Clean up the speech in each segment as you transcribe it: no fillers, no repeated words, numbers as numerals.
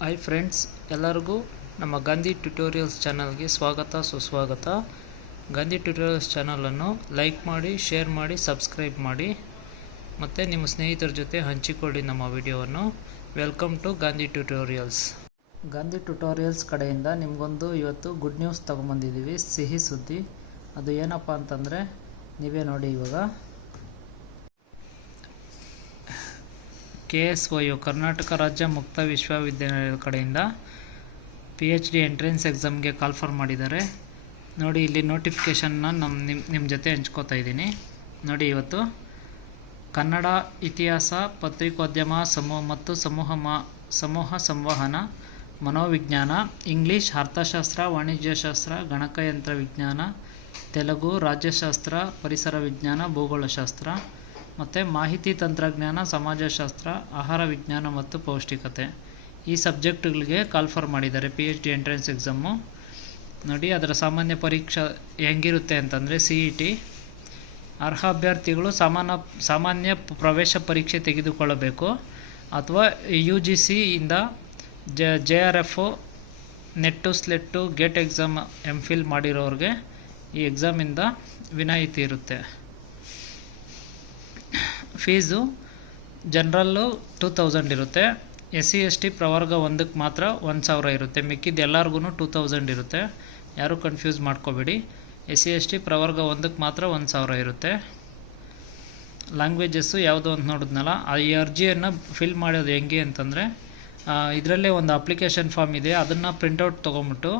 Hi friends, ಎಲ್ಲರಿಗೂ ನಮ್ಮ Gandhi tutorials ಚಾನಲ್ಗೆ ಸ್ವಾಗತ ಸುಸ್ವಾಗತ. ಗಾಂಧಿ ಟ್ಯುಟೋರಿಯಲ್ಸ್ ಚಾನಲನ್ನು ಲೈಕ್ ಮಾಡಿ, ಶೇರ್ ಮಾಡಿ, ಸಬ್ಸ್ಕ್ರೈಬ್ ಮಾಡಿ ಮತ್ತು ನಿಮ್ಮ ಸ್ನೇಹಿತರ ಜೊತೆ ಹಂಚಿಕೊಳ್ಳಿ ನಮ್ಮ ವಿಡಿಯೋವನ್ನು. Welcome to Gandhi tutorials. Gandhi tutorials ಕಡೆಯಿಂದ ನಿಮಗೊಂದು ಇವತ್ತು ಗುಡ್ ನ್ಯೂಸ್ ತೊಗೊಂಬಂದಿದ್ದೀವಿ, ಸಿಹಿ ಸುದ್ದಿ. ಅದು ಏನಪ್ಪ ಅಂತಂದರೆ ನೀವೇ ನೋಡಿ. ಇವಾಗ KSYU ಕರ್ನಾಟಕ ರಾಜ್ಯ ಮುಕ್ತ ವಿಶ್ವವಿದ್ಯಾನಿಲಯದ ಕಡೆಯಿಂದ PhD ಎಂಟ್ರೆನ್ಸ್ ಎಕ್ಸಾಮ್ಗೆ ಕಾಲ್ಫರ್ ಮಾಡಿದ್ದಾರೆ. ನೋಡಿ, ಇಲ್ಲಿ ನೋಟಿಫಿಕೇಷನ್ನ ನಿಮ್ಮ ಜೊತೆ ಹಂಚ್ಕೋತಾ ಇದ್ದೀನಿ. ನೋಡಿ, ಇವತ್ತು ಕನ್ನಡ ಇತಿಹಾಸ, ಪತ್ರಿಕೋದ್ಯಮ ಮತ್ತು ಸಮೂಹ ಸಂವಹನ, ಮನೋವಿಜ್ಞಾನ, ಇಂಗ್ಲೀಷ್, ಅರ್ಥಶಾಸ್ತ್ರ, ವಾಣಿಜ್ಯಶಾಸ್ತ್ರ, ಗಣಕಯಂತ್ರ ವಿಜ್ಞಾನ, ತೆಲುಗು, ರಾಜ್ಯಶಾಸ್ತ್ರ, ಪರಿಸರ ವಿಜ್ಞಾನ, ಭೂಗೋಳಶಾಸ್ತ್ರ ಮತ್ತು ಮಾಹಿತಿ ತಂತ್ರಜ್ಞಾನ, ಸಮಾಜಶಾಸ್ತ್ರ, ಆಹಾರ ವಿಜ್ಞಾನ ಮತ್ತು ಪೌಷ್ಟಿಕತೆ, ಈ ಸಬ್ಜೆಕ್ಟ್ಗಳಿಗೆ ಕಾಲ್ಫರ್ ಮಾಡಿದ್ದಾರೆ PhD ಎಂಟ್ರೆನ್ಸ್ ಎಕ್ಸಾಮು. ನೋಡಿ, ಅದರ ಸಾಮಾನ್ಯ ಪರೀಕ್ಷೆ ಹೆಂಗಿರುತ್ತೆ ಅಂತಂದರೆ CET. ಅರ್ಹ ಅಭ್ಯರ್ಥಿಗಳು ಸಾಮಾನ್ಯ ಪ್ರವೇಶ ಪರೀಕ್ಷೆ ತೆಗೆದುಕೊಳ್ಳಬೇಕು ಅಥವಾ UGC ಇಂದ JRF, ನೆಟ್ಟು, ಸ್ಲೆಟ್ಟು, ಗೇಟ್ ಎಕ್ಸಾಮ್ MPhil ಮಾಡಿರೋರಿಗೆ ಈ ಎಕ್ಸಾಮಿಂದ ವಿನಾಯಿತಿ ಇರುತ್ತೆ. ಫೀಸು ಜನರಲ್ಲು 2000 ಇರುತ್ತೆ. SC ST ಪ್ರವರ್ಗ 1ಕ್ಕೆ ಮಾತ್ರ 1000 ಇರುತ್ತೆ. ಮಿಕ್ಕಿದ್ದು ಎಲ್ಲರಿಗೂ 2000 ಇರುತ್ತೆ. ಯಾರೂ ಕನ್ಫ್ಯೂಸ್ ಮಾಡ್ಕೋಬೇಡಿ. SC ST ಪ್ರವರ್ಗ 1ಕ್ಕೆ ಮಾತ್ರ 1000 ಇರುತ್ತೆ. ಲ್ಯಾಂಗ್ವೇಜಸ್ಸು ಯಾವುದು ಅಂತ ನೋಡಿದ್ನಲ್ಲ, ಈ ಅರ್ಜಿಯನ್ನು ಫಿಲ್ ಮಾಡೋದು ಹೆಂಗೆ ಅಂತಂದರೆ, ಇದರಲ್ಲೇ ಒಂದು ಅಪ್ಲಿಕೇಶನ್ ಫಾರ್ಮ್ ಇದೆ. ಅದನ್ನು ಪ್ರಿಂಟೌಟ್ ತೊಗೊಂಬಿಟ್ಟು,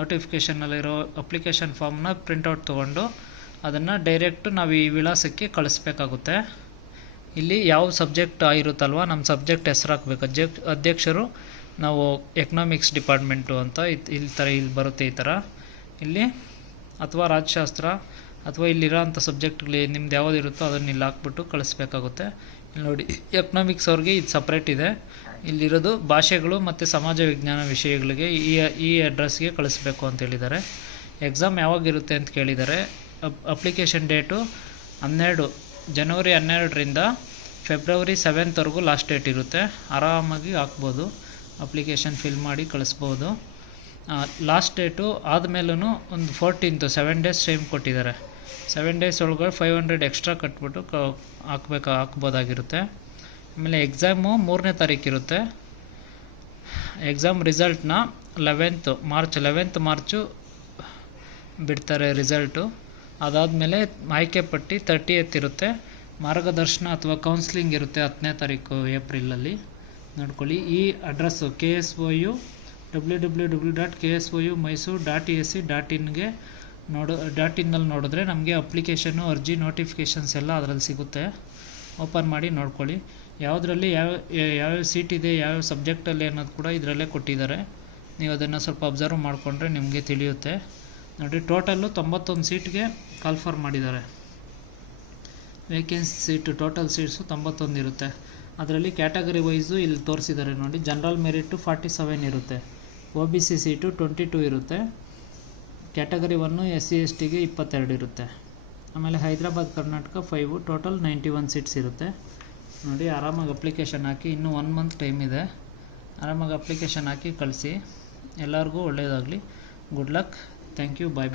ನೋಟಿಫಿಕೇಷನಲ್ಲಿರೋ ಅಪ್ಲಿಕೇಶನ್ ಫಾರ್ಮ್ನ ಪ್ರಿಂಟೌಟ್ ತೊಗೊಂಡು ಅದನ್ನು ಡೈರೆಕ್ಟು ನಾವು ಈ ವಿಳಾಸಕ್ಕೆ ಕಳಿಸ್ಬೇಕಾಗುತ್ತೆ. ಇಲ್ಲಿ ಯಾವ ಸಬ್ಜೆಕ್ಟ್ ಆಗಿರುತ್ತಲ್ವ, ನಮ್ಮ ಸಬ್ಜೆಕ್ಟ್ ಹೆಸರು ಹಾಕಬೇಕು. ಅಧ್ಯಕ್ಷರು ನಾವು ಎಕನಾಮಿಕ್ಸ್ ಡಿಪಾರ್ಟ್ಮೆಂಟು ಅಂತ ಇಲ್ಲಿ ಬರುತ್ತೆ. ಈ ಥರ ಇಲ್ಲಿ ಅಥವಾ ರಾಜ್ಯಶಾಸ್ತ್ರ ಅಥವಾ ಇಲ್ಲಿರೋ ಅಂಥ ಸಬ್ಜೆಕ್ಟ್ಗಳು ನಿಮ್ದು ಯಾವುದಿರುತ್ತೋ ಅದನ್ನು ಇಲ್ಲಿ ಹಾಕ್ಬಿಟ್ಟು ಕಳಿಸ್ಬೇಕಾಗುತ್ತೆ. ಇಲ್ಲಿ ನೋಡಿ, ಎಕನಾಮಿಕ್ಸ್ ಅವ್ರಿಗೆ ಇದು ಸಪ್ರೇಟ್ ಇದೆ. ಇಲ್ಲಿರೋದು ಭಾಷೆಗಳು ಮತ್ತು ಸಮಾಜ ವಿಜ್ಞಾನ ವಿಷಯಗಳಿಗೆ ಈ ಅಡ್ರೆಸ್ಗೆ ಕಳಿಸ್ಬೇಕು ಅಂತ ಹೇಳಿದ್ದಾರೆ. ಎಕ್ಸಾಮ್ ಯಾವಾಗಿರುತ್ತೆ ಅಂತ ಕೇಳಿದ್ದಾರೆ. ಅಪ್ಲಿಕೇಶನ್ ಡೇಟು ಜನವರಿ 12ರಿಂದ ಫೆಬ್ರವರಿ 7ವರೆಗೂ ಲಾಸ್ಟ್ ಡೇಟ್ ಇರುತ್ತೆ. ಆರಾಮಾಗಿ ಹಾಕ್ಬೋದು, ಅಪ್ಲಿಕೇಶನ್ ಫಿಲ್ ಮಾಡಿ ಕಳಿಸ್ಬೋದು. ಲಾಸ್ಟ್ ಡೇಟು ಆದಮೇಲೂ ಒಂದು 7 ಡೇಸ್ ಟೈಮ್ ಕೊಟ್ಟಿದ್ದಾರೆ. 7 ಡೇಸ್ ಒಳಗಡೆ 500 ಎಕ್ಸ್ಟ್ರಾ ಕಟ್ಬಿಟ್ಟು ಹಾಕ್ಬೋದಾಗಿರುತ್ತೆ. ಆಮೇಲೆ ಎಕ್ಸಾಮು 3ನೇ ತಾರೀಕು ಇರುತ್ತೆ. ಎಕ್ಸಾಮ್ ರಿಸಲ್ಟ್ನ 11th ಮಾರ್ಚು ಬಿಡ್ತಾರೆ ರಿಸಲ್ಟು. ಅದಾದಮೇಲೆ ಆಯ್ಕೆ ಪಟ್ಟಿ 30th ಇರುತ್ತೆ. ಮಾರ್ಗದರ್ಶನ ಅಥವಾ ಕೌನ್ಸ್ಲಿಂಗ್ ಇರುತ್ತೆ 10ನೇ ತಾರೀಕು ಏಪ್ರಿಲಲ್ಲಿ. ನೋಡ್ಕೊಳ್ಳಿ, ಈ ಅಡ್ರೆಸ್ಸು KSYU www.ksyumysore.ac.in .in ನೋಡಿದ್ರೆ ನಮಗೆ ಅಪ್ಲಿಕೇಶನ್ನು, ಅರ್ಜಿ, ನೋಟಿಫಿಕೇಷನ್ಸ್ ಎಲ್ಲ ಅದರಲ್ಲಿ ಸಿಗುತ್ತೆ. ಓಪನ್ ಮಾಡಿ ನೋಡ್ಕೊಳ್ಳಿ. ಯಾವುದರಲ್ಲಿ ಯಾವ್ಯಾವ ಸೀಟ್ ಇದೆ, ಯಾವ್ಯಾವ ಸಬ್ಜೆಕ್ಟಲ್ಲಿ ಅನ್ನೋದು ಕೂಡ ಇದರಲ್ಲೇ ಕೊಟ್ಟಿದ್ದಾರೆ. ನೀವು ಅದನ್ನು ಸ್ವಲ್ಪ ಅಬ್ಸರ್ವ್ ಮಾಡಿಕೊಂಡ್ರೆ ನಿಮಗೆ ತಿಳಿಯುತ್ತೆ. ನೋಡಿ, ಟೋಟಲ್ಲು 91 ಸೀಟ್ಗೆ ಕಾಲ್ಫರ್ ಮಾಡಿದ್ದಾರೆ. ವೇಕೆನ್ಸಿ ಸೀಟು ಟೋಟಲ್ ಸೀಟ್ಸು 91 ಇರುತ್ತೆ. ಅದರಲ್ಲಿ ಕ್ಯಾಟಗರಿ ವೈಸು ಇಲ್ಲಿ ತೋರಿಸಿದ್ದಾರೆ ನೋಡಿ. ಜನರಲ್ ಮೆರಿಟು 47 ಇರುತ್ತೆ. OBC ಸೀಟು 22 ಇರುತ್ತೆ. ಕ್ಯಾಟಗರಿ 1 SC STಗೆ 22 ಇರುತ್ತೆ. ಆಮೇಲೆ ಹೈದರಾಬಾದ್ ಕರ್ನಾಟಕ 5, ಟೋಟಲ್ 91 ಸೀಟ್ಸ್ ಇರುತ್ತೆ. ನೋಡಿ, ಆರಾಮಾಗಿ ಅಪ್ಲಿಕೇಶನ್ ಹಾಕಿ. ಇನ್ನೂ 1 ಮಂತ್ ಟೈಮ್ ಇದೆ. ಆರಾಮಾಗಿ ಅಪ್ಲಿಕೇಶನ್ ಹಾಕಿ ಕಳಿಸಿ. ಎಲ್ಲರಿಗೂ ಒಳ್ಳೆಯದಾಗಲಿ. Good luck. Thank you. Bye.